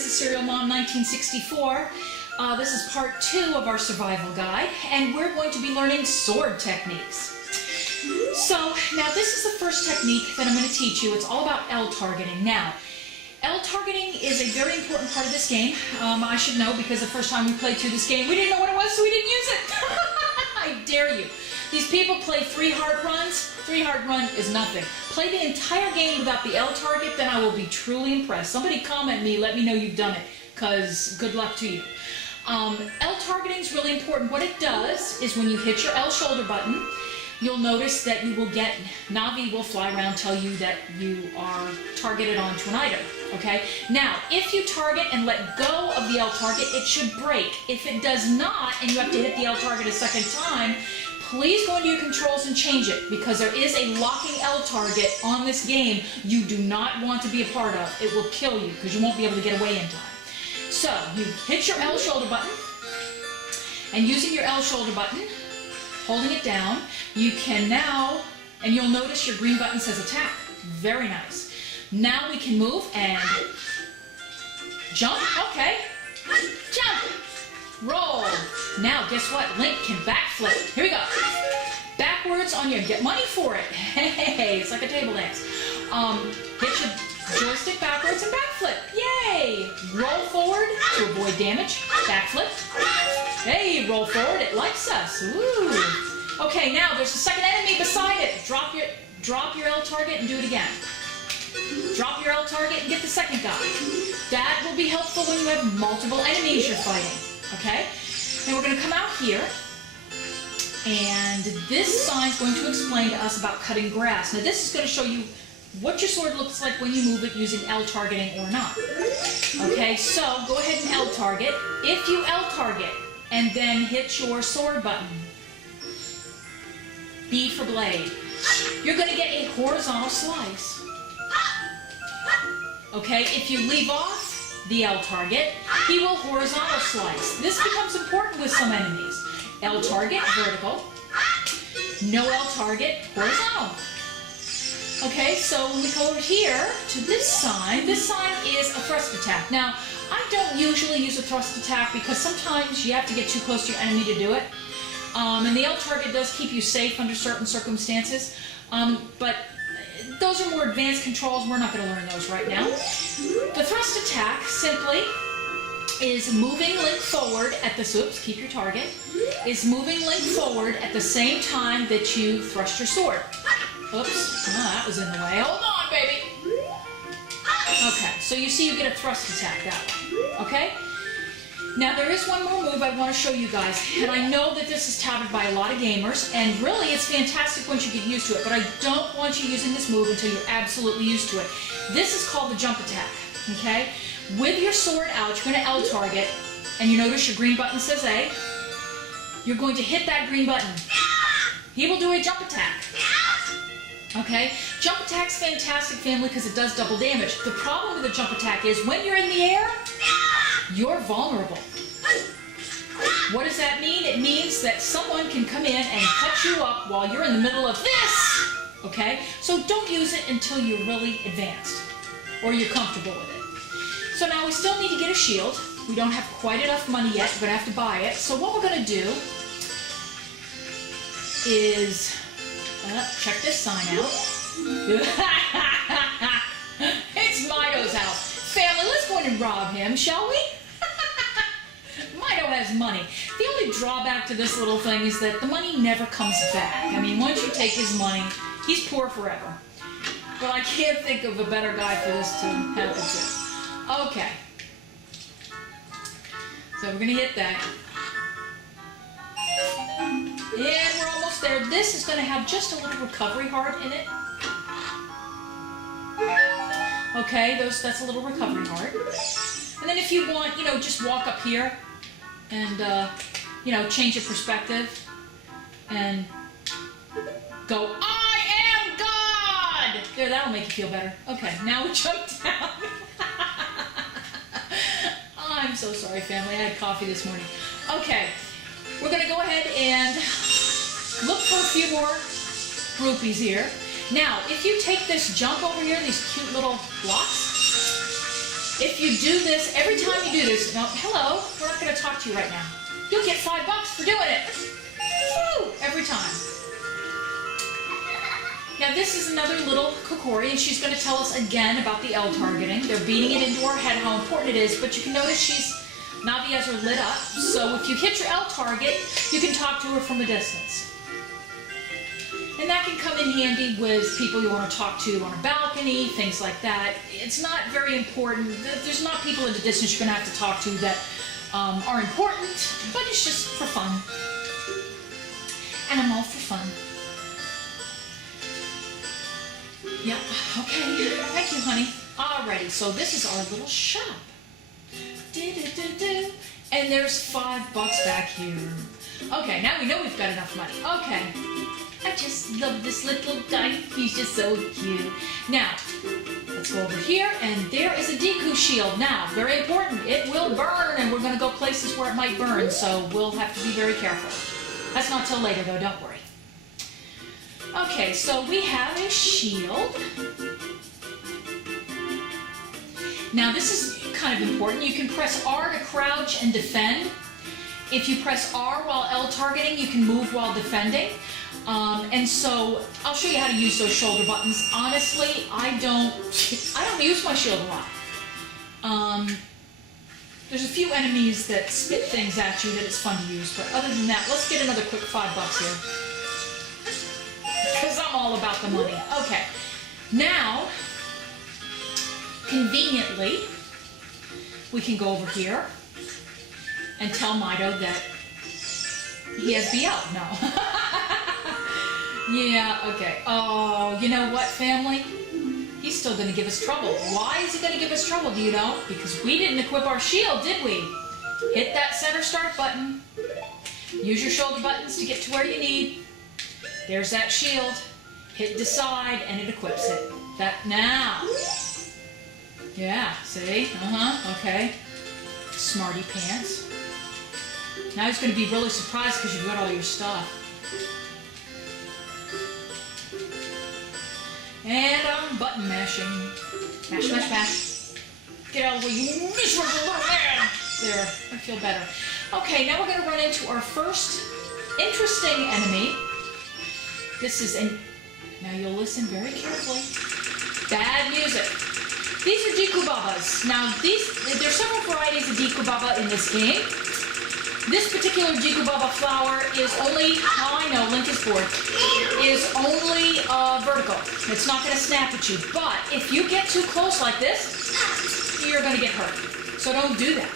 this is Serial Mom 1964. This is part 2 of our survival guide, and we're going to be learning sword techniques. So, now this is the first technique that I'm going to teach you. It's all about L targeting. Now, L targeting is a very important part of this game. I should know because the first time we played through this game, we didn't know what it was, so we didn't use it. I dare you. These people play 3 hard runs. 3 hard run is nothing. Play the entire game without the L target, then I will be truly impressed. Somebody comment me, let me know you've done it, because good luck to you. L targeting is really important. What it does is when you hit your L shoulder button, you'll notice that you will get, Navi will fly around, tell you that you are targeted onto an item, okay? Now, if you target and let go of the L target, it should break. If it does not, and you have to hit the L target a second time, please go into your controls and change it, because there is a locking L target on this game you do not want to be a part of. It will kill you, because you won't be able to get away in time. So, you hit your L shoulder button, and using your L shoulder button, holding it down, you can now, and you'll notice your green button says attack. Very nice. Now we can move and jump. Okay. Jump. Roll. Now, guess what? Link can backflip. Here we go. Backwards on your, get money for it. Hey, it's like a table dance. Hit your joystick backwards and backflip. Yay! Roll forward to avoid damage. Backflip. Hey, roll forward. It likes us. Woo! Okay, now there's a second enemy beside it. Drop your L target and do it again. Drop your L target and get the second guy. That will be helpful when you have multiple enemies you're fighting. Okay? And we're going to come out here, and this sign is going to explain to us about cutting grass. Now this is going to show you what your sword looks like when you move it using L targeting or not. Okay, so go ahead and L target. If you L target and then hit your sword button, B for blade, you're going to get a horizontal slice. Okay, if you leave off the L target, he will horizontal slice. This becomes important with some enemies. L target, vertical. No L target, horizontal. Okay, so when we go over here to this sign is a thrust attack. Now, I don't usually use a thrust attack because sometimes you have to get too close to your enemy to do it. And the L target does keep you safe under certain circumstances. But those are more advanced controls. We're not going to learn those right now. The thrust attack simply is moving Link forward at the, oops, keep your target, is moving Link forward at the same time that you thrust your sword. Oops, that was in the way. Hold on, baby. Okay, so you see you get a thrust attack that way, okay? Now there is one more move I want to show you guys, and I know that this is touted by a lot of gamers, and really it's fantastic once you get used to it, but I don't want you using this move until you're absolutely used to it. This is called the jump attack, okay? With your sword out, you're going to L target, and you notice your green button says A. You're going to hit that green button. He will do a jump attack. Okay? Jump attack's fantastic, family, because it does double damage. The problem with the jump attack is when you're in the air, you're vulnerable. What does that mean? It means that someone can come in and cut you up while you're in the middle of this. Okay? So don't use it until you're really advanced or you're comfortable with it. So now we still need to get a shield. We don't have quite enough money yet. We're going to have to buy it. So what we're going to do is check this sign out. It's Mido's house. Family, let's go in and rob him, shall we? Mido has money. The only drawback to this little thing is that the money never comes back. I mean, once you take his money, he's poor forever. But I can't think of a better guy for this to happen to. Okay. So we're going to hit that. And we're almost there. This is going to have just a little recovery heart in it. Okay, that's a little recovery heart. And then if you want, just walk up here and, change your perspective and go, I am God! There, that'll make you feel better. Okay, now we jump down. I'm so sorry, family. I had coffee this morning. Okay, we're going to go ahead and look for a few more rupees here. Now, if you take this jump over here, these cute little blocks, If you do this, every time you do this, no, hello, we're not going to talk to you right now. You'll get $5 for doing it. Woo! Every time. Now this is another little Kokori, and she's going to tell us again about the L targeting. They're beating it into our head how important it is, but you can notice Navi has her lit up, so if you hit your L target, you can talk to her from a distance. And that can come in handy with people you want to talk to on a balcony, things like that. It's not very important. There's not people in the distance you're going to have to talk to that are important, but it's just for fun. And I'm all for fun. Yep, okay. Thank you, honey. Alrighty, so this is our little shop. And there's $5 back here. Okay, now we know we've got enough money. Okay. I just love this little guy. He's just so cute. Now, let's go over here, and there is a Deku shield. Now, very important, it will burn, and we're going to go places where it might burn, so we'll have to be very careful. That's not till later, though, don't worry. Okay, so we have a shield. Now, this is kind of important. You can press R to crouch and defend. If you press R while L targeting, you can move while defending. And so I'll show you how to use those shoulder buttons. Honestly, I don't use my shield a lot. There's a few enemies that spit things at you that it's fun to use, but other than that, let's get another quick $5 here. Because I'm all about the money. Okay, now, conveniently, we can go over here and tell Mido that he has BL. No. Yeah, okay. Oh, you know what, family? He's still going to give us trouble. Why is he going to give us trouble, do you know? Because we didn't equip our shield, did we? Hit that center start button. Use your shoulder buttons to get to where you need. There's that shield. Hit decide, and it equips it. That now. Yeah, see? Okay. Smarty pants. Now he's going to be really surprised because you've got all your stuff. And I'm button mashing. Mash, mash, mash. Get out of the way, you miserable little man! There, I feel better. Okay, now we're going to run into our first interesting enemy. This is now you'll listen very carefully. Bad music. These are Deku Babas. Now, there's several varieties of Deku Baba in this game. This particular Deku Baba flower is only, I know, Link is bored, is only vertical. It's not going to snap at you. But if you get too close like this, you're going to get hurt. So don't do that.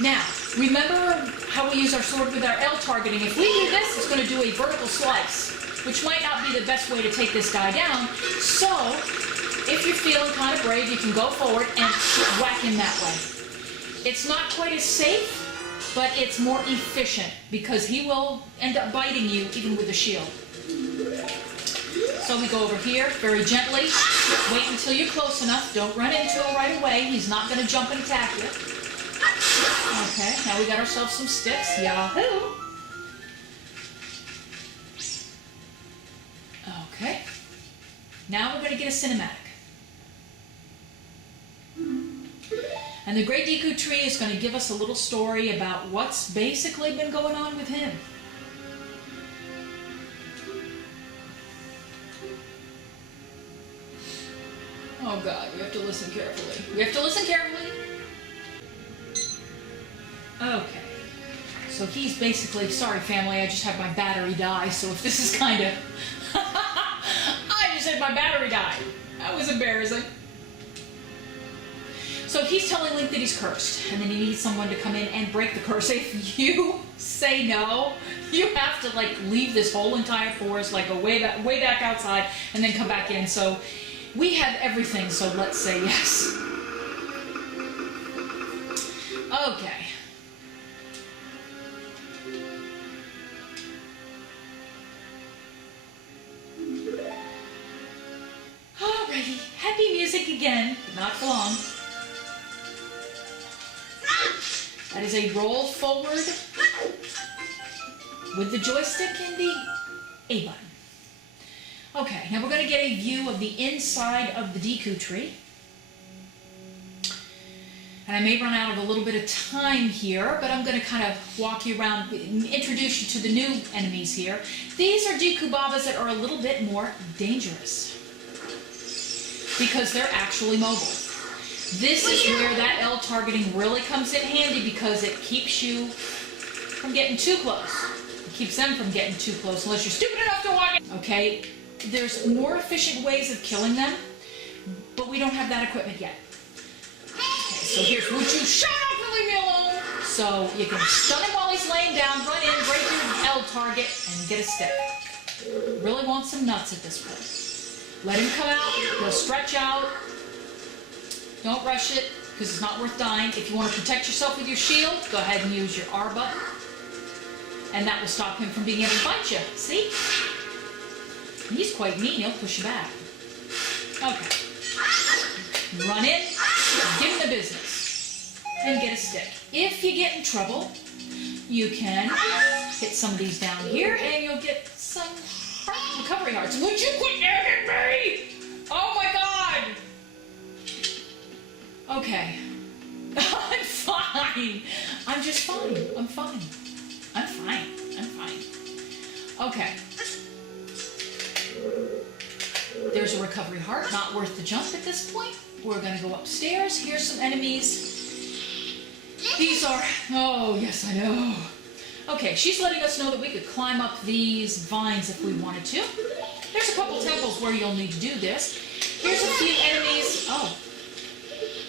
Now, remember how we use our sword with our L targeting. If we do this, it's going to do a vertical slice, which might not be the best way to take this guy down. So, if you're feeling kind of brave, you can go forward and whack him that way. It's not quite as safe, but it's more efficient because he will end up biting you even with the shield. So we go over here very gently. Wait until you're close enough. Don't run into him right away. He's not going to jump and attack you. Okay, now we got ourselves some sticks. Yahoo! Okay. Now we're going to get a cinematic. And the Great Deku Tree is going to give us a little story about what's basically been going on with him. Oh God, we have to listen carefully. We have to listen carefully. Okay. So he's basically, sorry family, I just had my battery die, so if this is kind of... I just had my battery die. That was embarrassing. So he's telling Link that he's cursed, and then he needs someone to come in and break the curse. If you say no, you have to like leave this whole entire forest, like go way back outside, and then come back in. So we have everything, so let's say yes. Okay. Alrighty, happy music again, not for long. That is a roll forward with the joystick and the A button. Okay, now we're going to get a view of the inside of the Deku Tree. And I may run out of a little bit of time here, but I'm going to kind of walk you around, introduce you to the new enemies here. These are Dekubabas that are a little bit more dangerous because they're actually mobile. This is where that L targeting really comes in handy because it keeps you from getting too close. It keeps them from getting too close unless you're stupid enough to walk in. Okay, there's more efficient ways of killing them, but we don't have that equipment yet. So here's, would you shut up and leave me alone? So you can stun him while he's laying down, run in, break your L target, and get a stick. Really want some nuts at this point. Let him come out, he'll stretch out. Don't rush it, because it's not worth dying. If you want to protect yourself with your shield, go ahead and use your R button. And that will stop him from being able to bite you. See? And he's quite mean, he'll push you back. Okay. Run in, give him the business, and get a stick. If you get in trouble, you can hit some of these down here, and you'll get some recovery hearts. Would you quit nagging me? Oh my God! Okay. I'm fine. I'm just fine. I'm fine. I'm fine. I'm fine. Okay. There's a recovery heart. Not worth the jump at this point. We're going to go upstairs. Here's some enemies. These are... Oh, yes, I know. Okay, she's letting us know that we could climb up these vines if we wanted to. There's a couple temples where you'll need to do this. Here's a few enemies. Oh.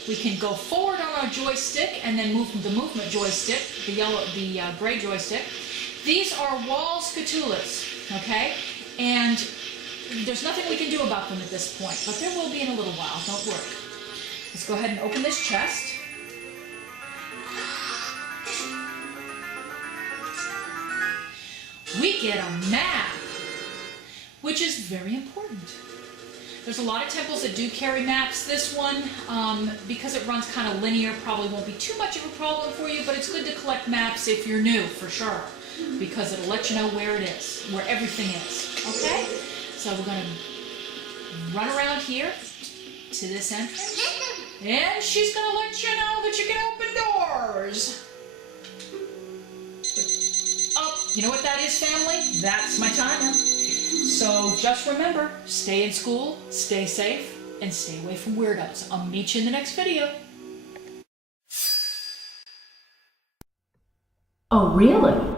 We can go forward on our joystick and then move the movement joystick, the gray joystick. These are wall spatulas, okay? And there's nothing we can do about them at this point, but there will be in a little while, don't worry. Let's go ahead and open this chest. We get a map, which is very important. There's a lot of temples that do carry maps. This one, because it runs kind of linear, probably won't be too much of a problem for you, but it's good to collect maps if you're new, for sure, because it'll let you know where it is, where everything is, okay? So we're going to run around here to this entrance, and she's going to let you know that you can open doors. Oh, you know what that is, family? That's my timer. So just remember, stay in school, stay safe, and stay away from weirdos. I'll meet you in the next video. Oh, really?